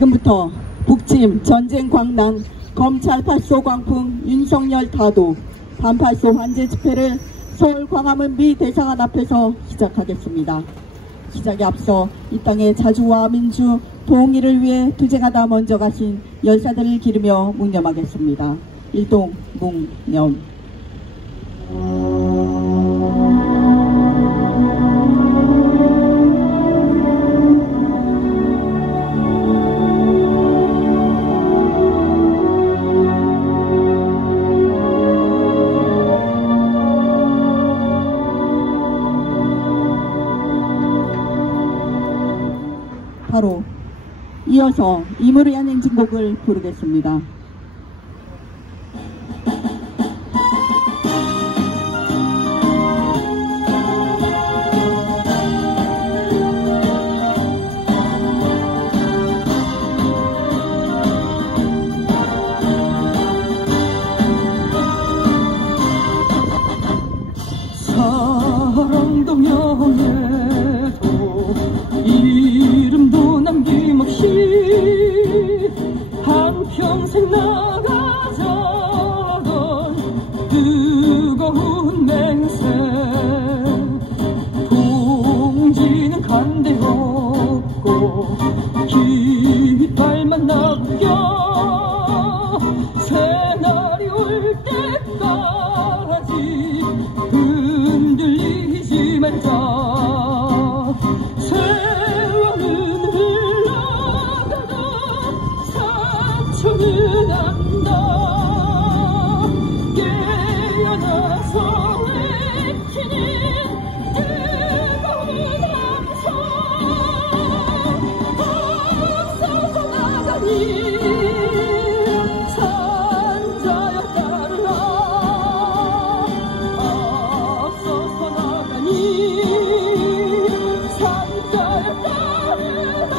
지금부터 북침 전쟁 광란 검찰 팔소 광풍 윤석열 타도 반팔소 환제 집회를 서울 광화문 미 대사관 앞에서 시작하겠습니다. 시작에 앞서 이 땅의 자주와 민주 통일을 위해 투쟁하다 먼저 가신 열사들을 기리며 묵념하겠습니다. 일동 묵념. 바로 이어서 임무를 위한 행진곡을 부르겠습니다. 사랑도 명예도 이름도 남김없이 한평생 나가자던 뜨거운 맹세 동지는 간대없고 깃발만 남겨 새날이 올 때까지 흔들리지 말자. 세월은 흘러가다 상처는 안다. 깨어나서 외치는 뜨거운 함성 앞서서 나가니 산자여 따르라. 앞서서 나가니 산자여 따르라.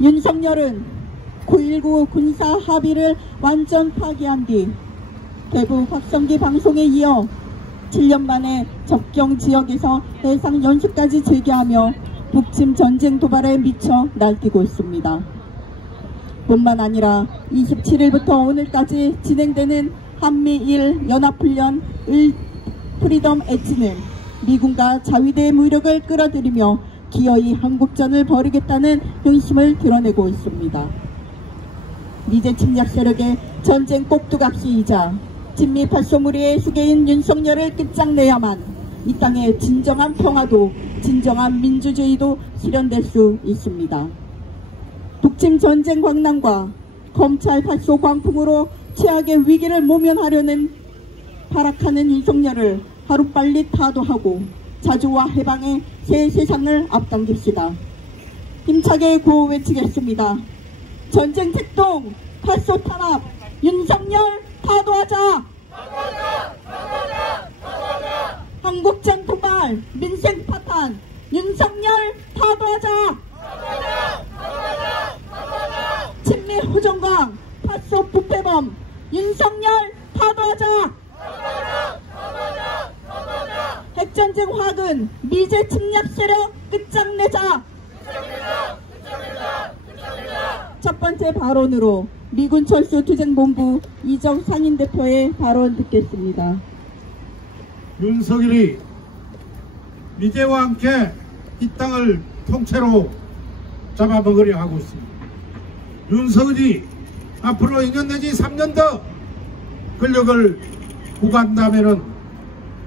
윤석열은 9.19 군사 합의를 완전 파기한 뒤 대북 확성기 방송에 이어 7년 만에 접경 지역에서 해상 연습까지 재개하며 북침 전쟁 도발에 미쳐 날뛰고 있습니다. 뿐만 아니라 27일부터 오늘까지 진행되는 한미일 연합훈련 프리덤 엣지는 미군과 자위대의 무력을 끌어들이며 기어이 한국전을 벌이겠다는 효심을 드러내고 있습니다. 미제 침략 세력의 전쟁 꼭두각시이자 친미 팔소무리의 수괴인 윤석열을 끝장내야만 이 땅의 진정한 평화도 진정한 민주주의도 실현될 수 있습니다. 북침 전쟁 광란과 검찰 팔소 광풍으로 최악의 위기를 모면하려는 발악하는 윤석열을 하루빨리 타도하고 자주와 해방의 새 세상을 앞당깁시다. 힘차게 구호 외치겠습니다. 전쟁 택동, 팔소 탄압, 윤석열 타도하자! 한국전 도발, 민생 파탄, 윤석열 타도하자! 친미 호정광, 팔소 부패범, 윤석열 타도하자! 핵전쟁 화근, 미제 침략 세력 끝장내자! 첫 번째 발언으로 미군 철수 투쟁본부 이정 상임대표의 발언 듣겠습니다. 윤석열이 미제와 함께 이 땅을 통째로 잡아먹으려 하고 있습니다. 윤석열이 앞으로 2년 내지 3년 더 권력을 구가한다면은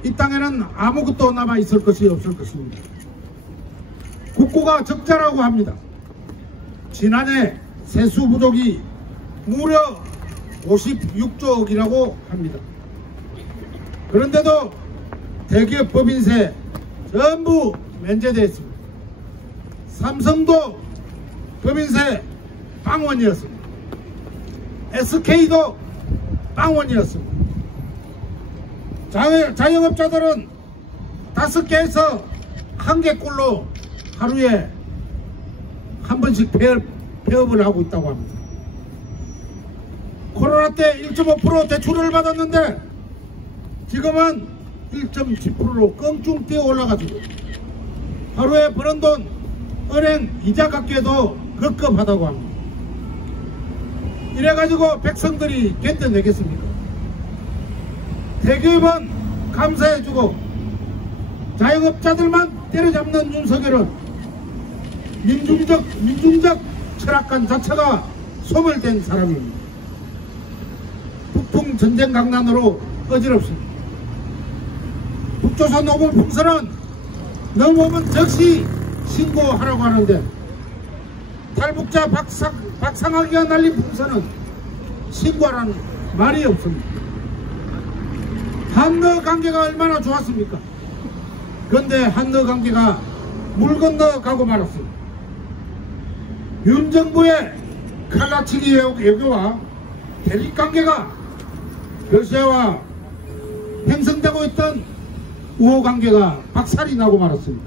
이 땅에는 아무것도 남아있을 것이 없을 것입니다. 국고가 적자라고 합니다. 지난해 세수 부족이 무려 56조억이라고 합니다. 그런데도 대기업 법인세 전부 면제되어 있습니다. 삼성도 법인세 빵원이었습니다. SK도 빵원이었습니다. 자영업자들은 5개에서 1개꼴로 하루에 한 번씩 폐업을 하고 있다고 합니다. 코로나 때 1.5% 대출을 받았는데 지금은 1.7%로 껑충 뛰어 올라가지고 하루에 버는 돈 은행 이자 갚기에도 급급하다고 합니다. 이래가지고 백성들이 견뎌내겠습니까? 대기업은 감사해주고 자영업자들만 때려잡는 윤석열은 민중적 철학관 자체가 소멸된 사람입니다. 북풍 전쟁 강난으로 어지럽습니다. 북조선 노무 풍선은 넘어오면 즉시 신고하라고 하는데 탈북자 박상하기가 날린 풍선은 신고하라는 말이 없습니다. 한너 관계가 얼마나 좋았습니까? 그런데 한너 관계가 물 건너 가고 말았습니다. 윤 정부의 칼라치기 외교와 대립 관계가 러시아와 형성되고 있던 우호 관계가 박살이 나고 말았습니다.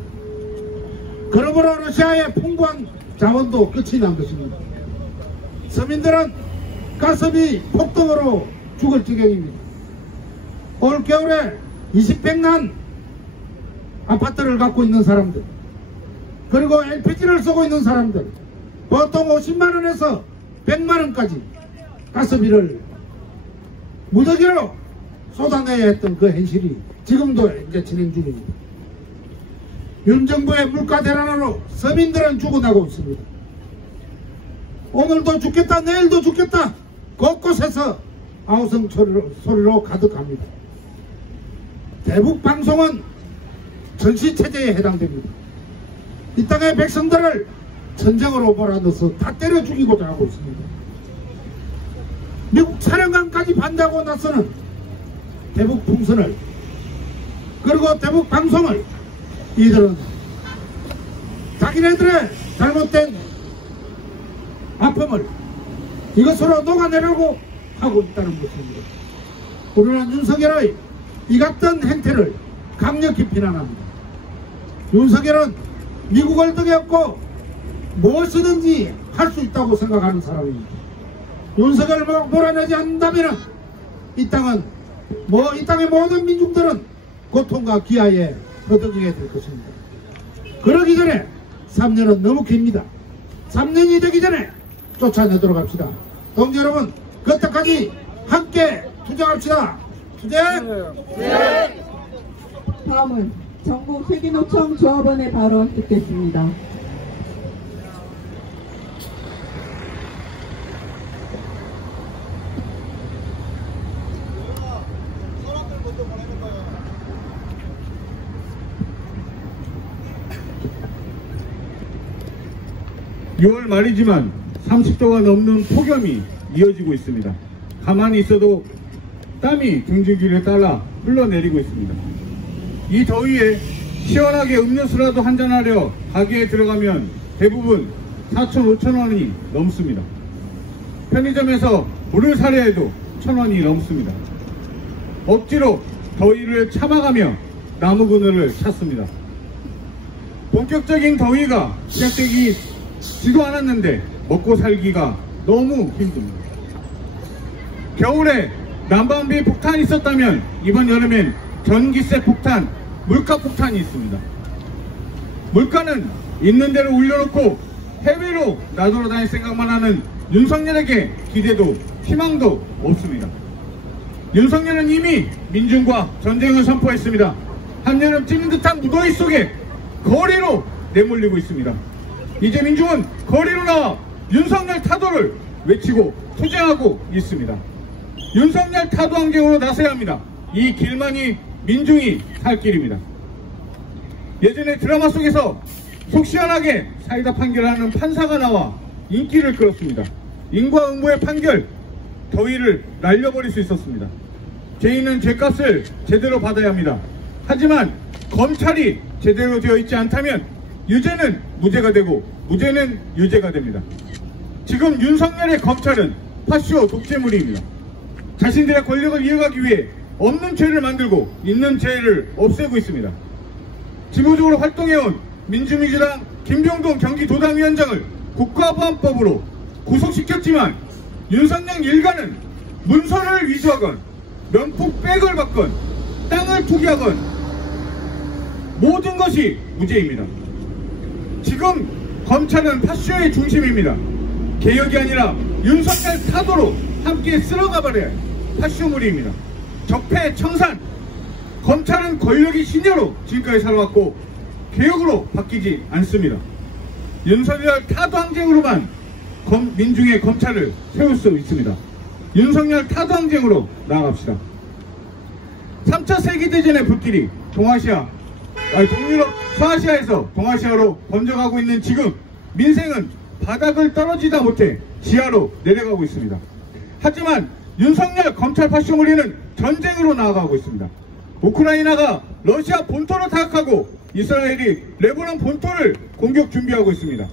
그러므로 러시아의 풍부한 자원도 끝이 난 것입니다. 서민들은 가스비 폭등으로 죽을 지경입니다. 올 겨울에 20평난 아파트를 갖고 있는 사람들, 그리고 LPG를 쓰고 있는 사람들, 보통 50만원에서 100만원까지 가스비를 무더기로 쏟아내야 했던 그 현실이 지금도 이제 진행 중입니다. 윤 정부의 물가 대란으로 서민들은 죽어나고 있습니다. 오늘도 죽겠다, 내일도 죽겠다, 곳곳에서 아우성 소리로 가득합니다. 대북 방송은 전시체제에 해당됩니다. 이 땅의 백성들을 전쟁으로 몰아넣어서 다 때려 죽이고자 하고 있습니다. 미국 사령관까지 반대하고 나서는 대북 풍선을, 그리고 대북 방송을 이들은 자기네들의 잘못된 아픔을 이것으로 녹아내려고 하고 있다는 것입니다. 우리는 윤석열의 이 같은 행태를 강력히 비난합니다. 윤석열은 미국을 덕에없고 무엇이든지 할 수 있다고 생각하는 사람입니다. 윤석열을 몰아내지 않는다면 이 땅의 모든 민중들은 고통과 기아에 허덕이게 될 것입니다. 그러기 전에 3년은 너무 깁니다. 3년이 되기 전에 쫓아내도록 합시다. 동지 여러분, 그때까지 함께 투쟁합시다. 투쟁! 네. 다음은 전국 세기노총 조합원의 발언 듣겠습니다. (6월) 말이지만 30도가 넘는 폭염이 이어지고 있습니다. 가만히 있어도 땀이 등줄기를 따라 흘러내리고 있습니다. 이 더위에 시원하게 음료수라도 한잔하려 가게에 들어가면 대부분 4,000, 5,000원이 넘습니다. 편의점에서 물을 사려 해도 1,000원이 넘습니다. 억지로 더위를 참아가며 나무 그늘을 찾습니다. 본격적인 더위가 시작되지도 않았는데 먹고 살기가 너무 힘듭니다. 겨울에 난방비 폭탄이 있었다면 이번 여름엔 전기세 폭탄, 물가 폭탄이 있습니다. 물가는 있는 대로 올려놓고 해외로 나돌아다닐 생각만 하는 윤석열에게 기대도 희망도 없습니다. 윤석열은 이미 민중과 전쟁을 선포했습니다. 한여름 찌는 듯한 무더위 속에 거리로 내몰리고 있습니다. 이제 민중은 거리로 나와 윤석열 타도를 외치고 투쟁하고 있습니다. 윤석열 타도 환경으로 나서야 합니다. 이 길만이 민중이 살 길입니다. 예전에 드라마 속에서 속 시원하게 사이다 판결하는 판사가 나와 인기를 끌었습니다. 인과응보의 판결, 더위를 날려버릴 수 있었습니다. 죄인은 죄값을 제대로 받아야 합니다. 하지만 검찰이 제대로 되어 있지 않다면 유죄는 무죄가 되고 무죄는 유죄가 됩니다. 지금 윤석열의 검찰은 파쇼 독재물입니다. 자신들의 권력을 이어가기 위해 없는 죄를 만들고 있는 죄를 없애고 있습니다. 지도적으로 활동해온 민주민주당 김병동 경기도당위원장을 국가보안법으로 구속시켰지만 윤석열 일가는 문서를 위조하건 명품 백을 받건 땅을 투기하건 모든 것이 무죄입니다. 지금 검찰은 파쇼의 중심입니다. 개혁이 아니라 윤석열 타도로 함께 쓸어가버려야 파쇼물입니다. 적폐 청산. 검찰은 권력의 신여로 지금까지 살아왔고 개혁으로 바뀌지 않습니다. 윤석열 타도 항쟁으로만 민중의 검찰을 세울 수 있습니다. 윤석열 타도 항쟁으로 나아갑시다. 3차 세계대전의 불길이 동유럽, 서아시아에서 동아시아로 번져가고 있는 지금 민생은 바닥을 떨어지다 못해 지하로 내려가고 있습니다. 하지만 윤석열 검찰 파쇼무리는 전쟁으로 나아가고 있습니다. 우크라이나가 러시아 본토로 타격하고 이스라엘이 레바논 본토를 공격 준비하고 있습니다.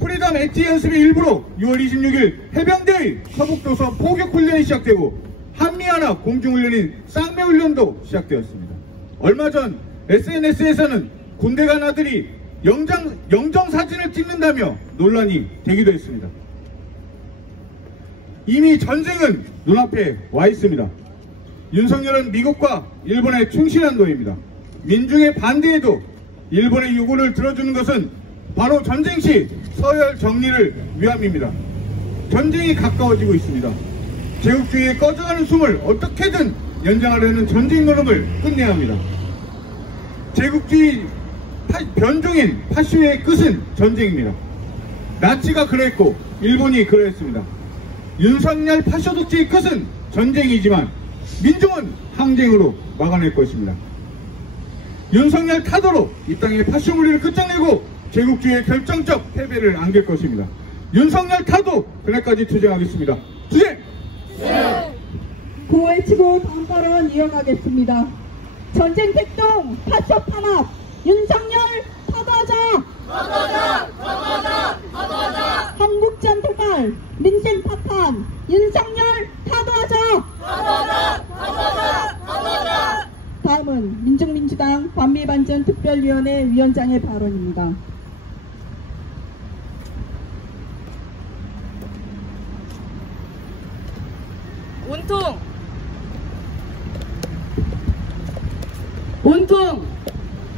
프리덤 엣지 연습의 일부로 6월 26일 해병대의 서북도서 포격훈련이 시작되고 한미하나 공중훈련인 쌍매훈련도 시작되었습니다. 얼마 전 SNS에서는 군대 간 아들이 영정 사진을 찍는다며 논란이 되기도 했습니다. 이미 전쟁은 눈앞에 와 있습니다. 윤석열은 미국과 일본에 충실한 노예입니다. 민중의 반대에도 일본의 요구를 들어주는 것은 바로 전쟁 시 서열 정리를 위함입니다. 전쟁이 가까워지고 있습니다. 제국주의의 꺼져가는 숨을 어떻게든 연장하려는 전쟁 노름을 끝내야 합니다. 제국주의 변종인 파쇼의 끝은 전쟁입니다. 나치가 그랬고 일본이 그랬습니다. 윤석열 파쇼 독재의 끝은 전쟁이지만 민중은 항쟁으로 막아낼 것입니다. 윤석열 타도로 이 땅의 파쇼 물리를 끝장내고 제국주의의 결정적 패배를 안길 것입니다. 윤석열 타도 그날까지 투쟁하겠습니다. 투쟁! 구호외치고 다음 발언 이어가겠습니다. 전쟁 택동 파쇼 탄압 윤석열 타도하자! 타도하자! 한국전 도발 민생 파탄 윤석열 타도하자! 다음은 민중민주당 반미반전 특별위원회 위원장의 발언입니다. 온통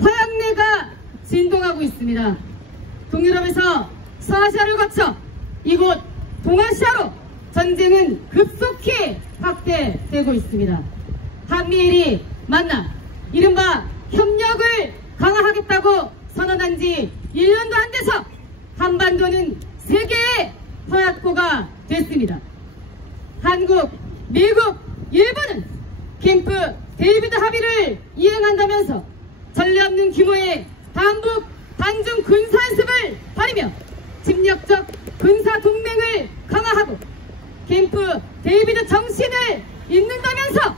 화약내가 진동하고 있습니다. 동유럽에서 서아시아를 거쳐 이곳 동아시아로 전쟁은 급속히 확대되고 있습니다. 한미일이 만나 이른바 협력을 강화하겠다고 선언한 지 1년도 안 돼서 한반도는 세계의 허약고가 됐습니다. 한국, 미국, 일본은 캠프 데이비드 합의를 이행한다면서 전례 없는 규모의 반북, 반중 군사연습을 벌이며 침략적 군사동맹을 강화하고 캠프 데이비드 정신을 잇는다면서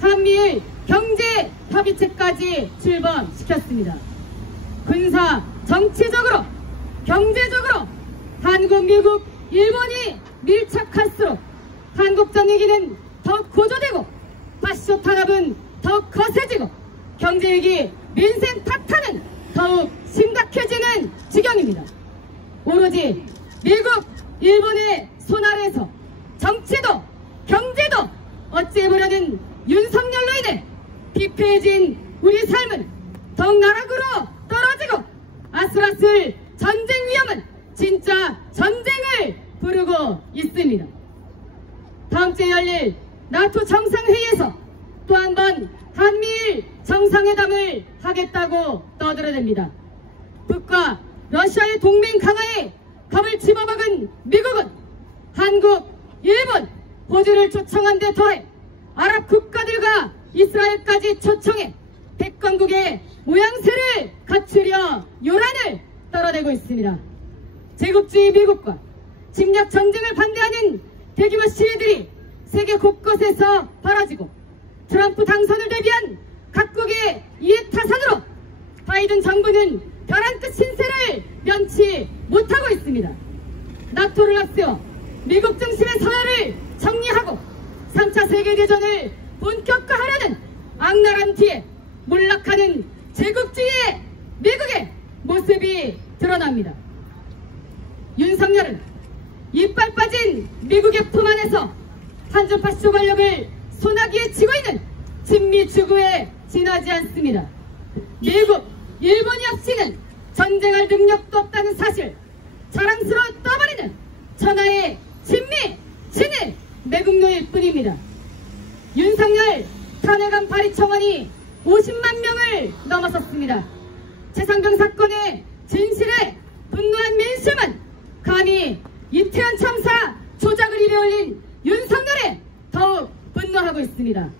한미일 경제 협의체까지 출범시켰습니다. 군사, 정치적으로, 경제적으로 한국, 미국, 일본이 밀착할수록 한국전 위기는 더 고조되고 파쇼 탄압은 더 거세지고 경제위기, 민생 파탄은 더욱 심각해지는 지경입니다. 오로지 미국, 일본의 손 아래에서 정치도 경제도 어찌해보려는 윤석열로 인해 피폐해진 우리 삶은 더욱 나락으로 떨어지고 아슬아슬 전쟁 위험은 진짜 전쟁을 부르고 있습니다. 다음 주에 열릴 나토 정상회의에서 또 한 번 한미일 정상회담을 하겠다고 떠들어댑니다. 북과 러시아의 동맹 강화에 겁을 집어먹은 미국은 한국, 일본, 호주를 초청한 데 더해 아랍 국가들과 이스라엘까지 초청해 백건국의 모양새를 갖추려 요란을 떨어내고 있습니다. 제국주의 미국과 침략 전쟁을 반대하는 대규모 시위들이 세계 곳곳에서 벌어지고 트럼프 당선을 대비한 각국의 이해타산으로 바이든 정부는 벼랑끝 신세를 면치 못하고 있습니다. 나토를 앞세워 미국 중심의 서열을 정리하고 3차 세계대전을 본격화하려는 악랄한 뒤에 몰락하는 제국주의의 미국의 모습이 드러납니다. 윤석열은 이빨 빠진 미국의 품 안에서 한중 파쇼 권력을 소나기에 쥐고 있는 친미 추구에 지나지 않습니다. 미국, 일본이 합치는 전쟁할 능력도 없다는 사실 자랑스러워 떠버리는 천하의 진미, 진일, 매국노일 뿐입니다. 윤석열 탄핵안 발의 청원이 50만 명을 넘어섰습니다. 최상병 사건의 진실에 분노한 민심은 감히 이태원 참사 조작을 입에 올린 윤석열에 더욱 분노하고 있습니다.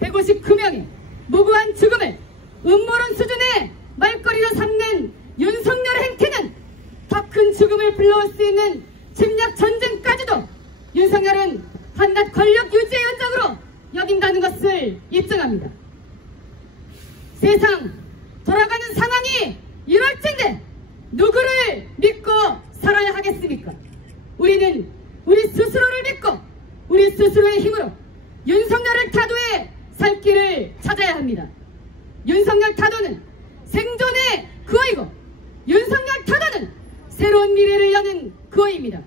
159명의 무고한 죽음을 음모론 수준의 말거리로 삼는 윤석열의 행태는 더 큰 죽음을 불러올 수 있는 침략 전쟁까지도 윤석열은 한낱 권력 유지의 연장으로 여긴다는 것을 입증합니다. 세상 돌아가는 상황이 이럴진데 누구를 믿고 살아야 하겠습니까? 우리는 우리 스스로를 믿고 우리 스스로의 힘으로 윤석열을 타도해 살 길을 찾아야 합니다. 윤석열 타도는 생존의 구호이고 윤석열 타도는 새로운 미래를 여는 구호입니다.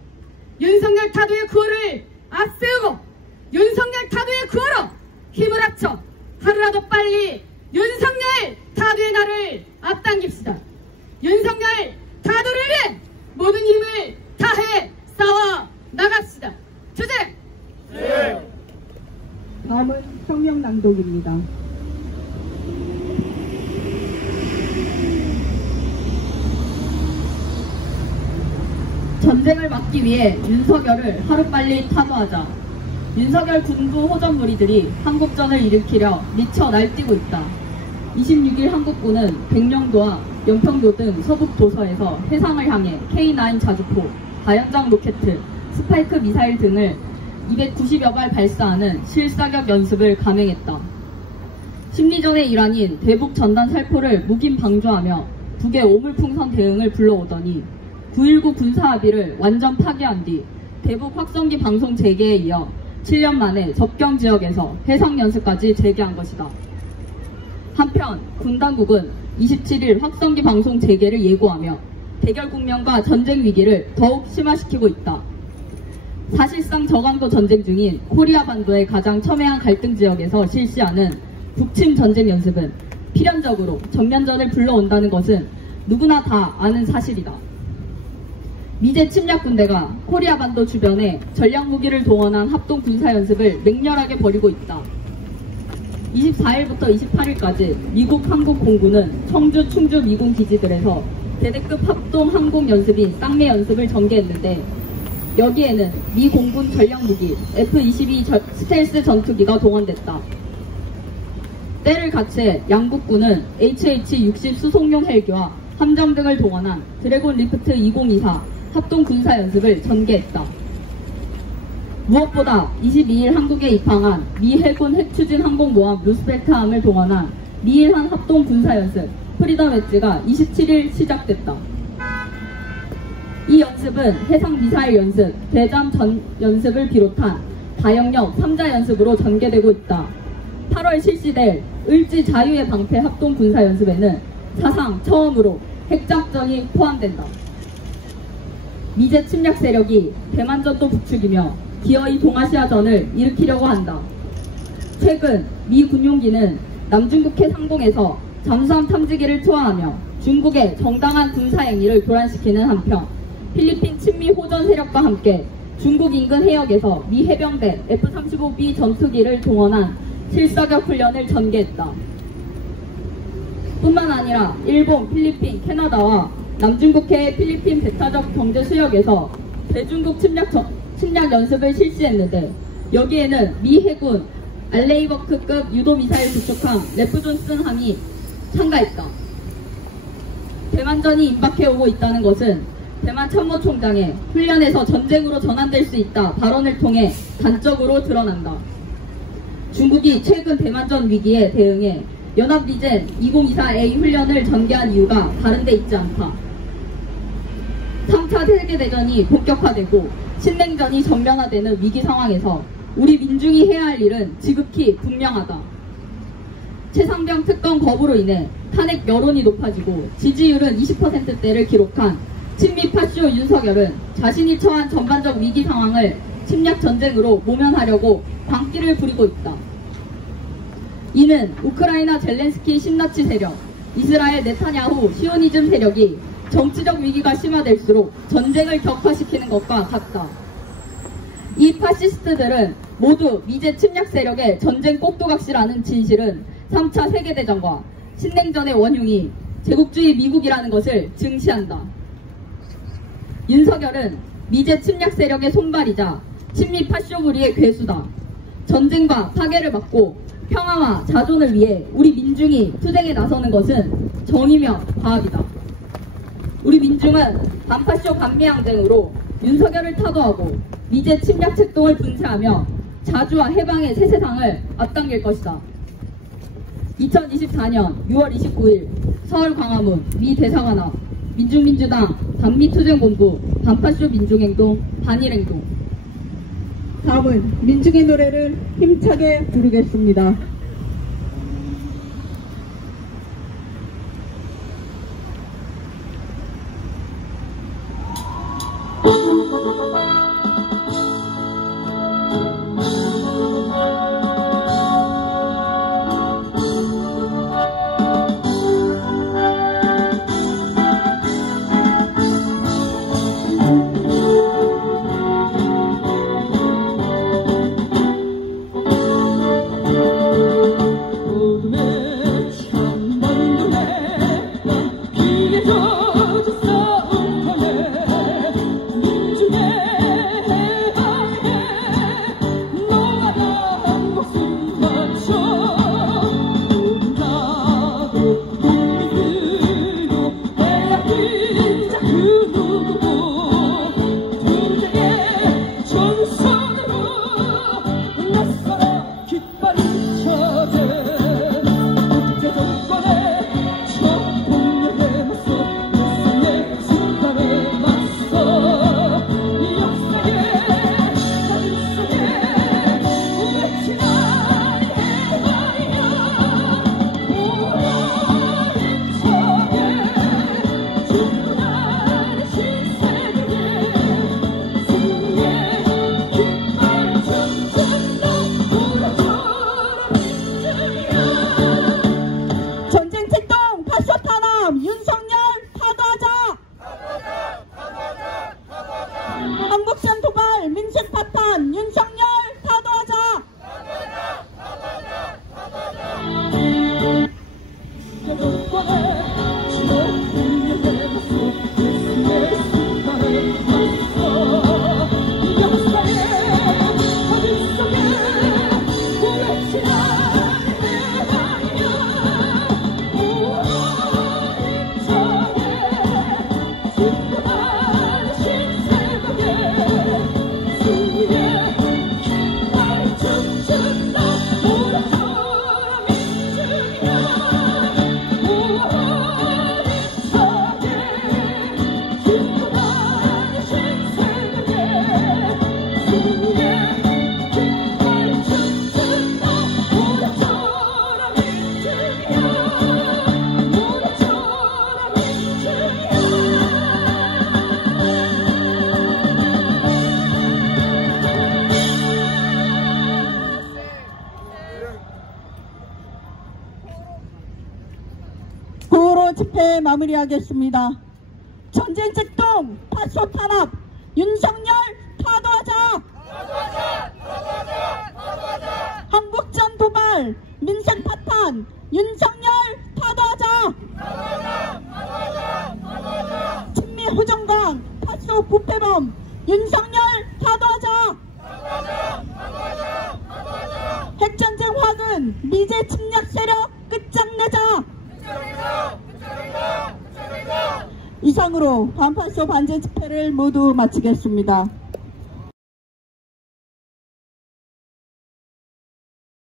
윤석열 타도의 구호를 앞세우고 윤석열 타도의 구호로 힘을 합쳐 하루라도 빨리 윤석열 타도의 날을 앞당깁시다. 윤석열 타도를 위해 모든 힘을 다해 싸워 나갑시다. 주제! 다음은 성명 낭독입니다. 전쟁을 막기 위해 윤석열을 하루빨리 타도하자. 윤석열 군부 호전 무리들이 한국전을 일으키려 미쳐 날뛰고 있다. 26일 한국군은 백령도와 연평도 등 서북 도서에서 해상을 향해 K9 자주포, 다연장 로켓, 스파이크 미사일 등을 290여 발 발사하는 실사격 연습을 감행했다. 심리전의 일환인 대북 전단 살포를 묵인 방조하며 북의 오물풍선 대응을 불러오더니 9.19 군사합의를 완전 파기한 뒤 대북 확성기 방송 재개에 이어 7년 만에 접경 지역에서 해상 연습까지 재개한 것이다. 한편 군 당국은 27일 확성기 방송 재개를 예고하며 대결 국면과 전쟁 위기를 더욱 심화시키고 있다. 사실상 저강도 전쟁 중인 코리아 반도의 가장 첨예한 갈등 지역에서 실시하는 북침 전쟁 연습은 필연적으로 전면전을 불러온다는 것은 누구나 다 아는 사실이다. 미제 침략 군대가 코리아 반도 주변에 전략 무기를 동원한 합동 군사 연습을 맹렬하게 벌이고 있다. 24일부터 28일까지 미국 한국 공군은 청주, 충주 미군 기지들에서 대대급 합동 항공 연습인 쌍매 연습을 전개했는데 여기에는 미 공군 전략 무기 F-22 스텔스 전투기가 동원됐다. 때를 갖추해 양국군은 HH-60 수송용 헬기와 함정 등을 동원한 드래곤 리프트 2024 합동 군사 연습을 전개했다. 무엇보다 22일 한국에 입항한 미 해군 핵추진 항공모함 루스벨트함을 동원한 미일한 합동 군사 연습 프리덤 웨지가 27일 시작됐다. 이 연습은 해상 미사일 연습, 대잠 전 연습을 비롯한 다영역 3자 연습으로 전개되고 있다. 8월 실시될 을지 자유의 방패 합동 군사 연습에는 사상 처음으로 핵작전이 포함된다. 미제 침략 세력이 대만전도 부추기며 기어이 동아시아전을 일으키려고 한다. 최근 미 군용기는 남중국해 상공에서 잠수함 탐지기를 투하하며 중국의 정당한 군사 행위를 교란시키는 한편 필리핀 친미 호전 세력과 함께 중국 인근 해역에서 미 해병대 F-35B 전투기를 동원한 실사격 훈련을 전개했다. 뿐만 아니라 일본, 필리핀, 캐나다와 남중국해의 필리핀 배타적 경제 수역에서 대중국 침략 연습을 실시했는데 여기에는 미 해군 알레이버크급 유도미사일 구축함 레프존슨함이 참가했다. 대만전이 임박해오고 있다는 것은 대만 참모총장의 훈련에서 전쟁으로 전환될 수 있다 발언을 통해 단적으로 드러난다. 중국이 최근 대만전 위기에 대응해 연합비젠 2024A 훈련을 전개한 이유가 다른 데 있지 않다. 3차 세계대전이 본격화되고 신냉전이 정면화되는 위기 상황에서 우리 민중이 해야 할 일은 지극히 분명하다. 최상병 특검 거부로 인해 탄핵 여론이 높아지고 지지율은 20%대를 기록한 친미 파쇼 윤석열은 자신이 처한 전반적 위기 상황을 침략 전쟁으로 모면하려고 광기를 부리고 있다. 이는 우크라이나 젤렌스키 신나치 세력, 이스라엘 네타냐후 시오니즘 세력이 정치적 위기가 심화될수록 전쟁을 격화시키는 것과 같다. 이 파시스트들은 모두 미제 침략 세력의 전쟁 꼭두각시라는 진실은 3차 세계대전과 신냉전의 원흉이 제국주의 미국이라는 것을 증시한다. 윤석열은 미제 침략 세력의 손발이자 친미 파쇼무리의 괴수다. 전쟁과 파괴를 막고 평화와 자존을 위해 우리 민중이 투쟁에 나서는 것은 정의며 과학이다. 우리 민중은 반파쇼 반미항쟁으로 윤석열을 타도하고 미제 침략 책동을 분쇄하며 자주와 해방의 새 세상을 앞당길 것이다. 2024년 6월 29일 서울 광화문 미 대사관 앞 민중민주당 반미투쟁본부 반파쇼 민중행동 반일행동. 다음은 민중의 노래를 힘차게 부르겠습니다. 한국전 도발 민생 파탄 윤석열 타도하자. 구호로 집회 마무리하겠습니다. 전쟁 책동, 파쇼 탄압, 윤석열 타도하자. 한국전 도발, 민생 파탄, 윤석열 타도하자. 친미 호정강, 파쇼 부패범, 윤석열 타도하자. 핵전쟁 화근, 미제 침략 세력 끝장내자. 이상으로 반파쇼 반제 집회를 모두 마치겠습니다.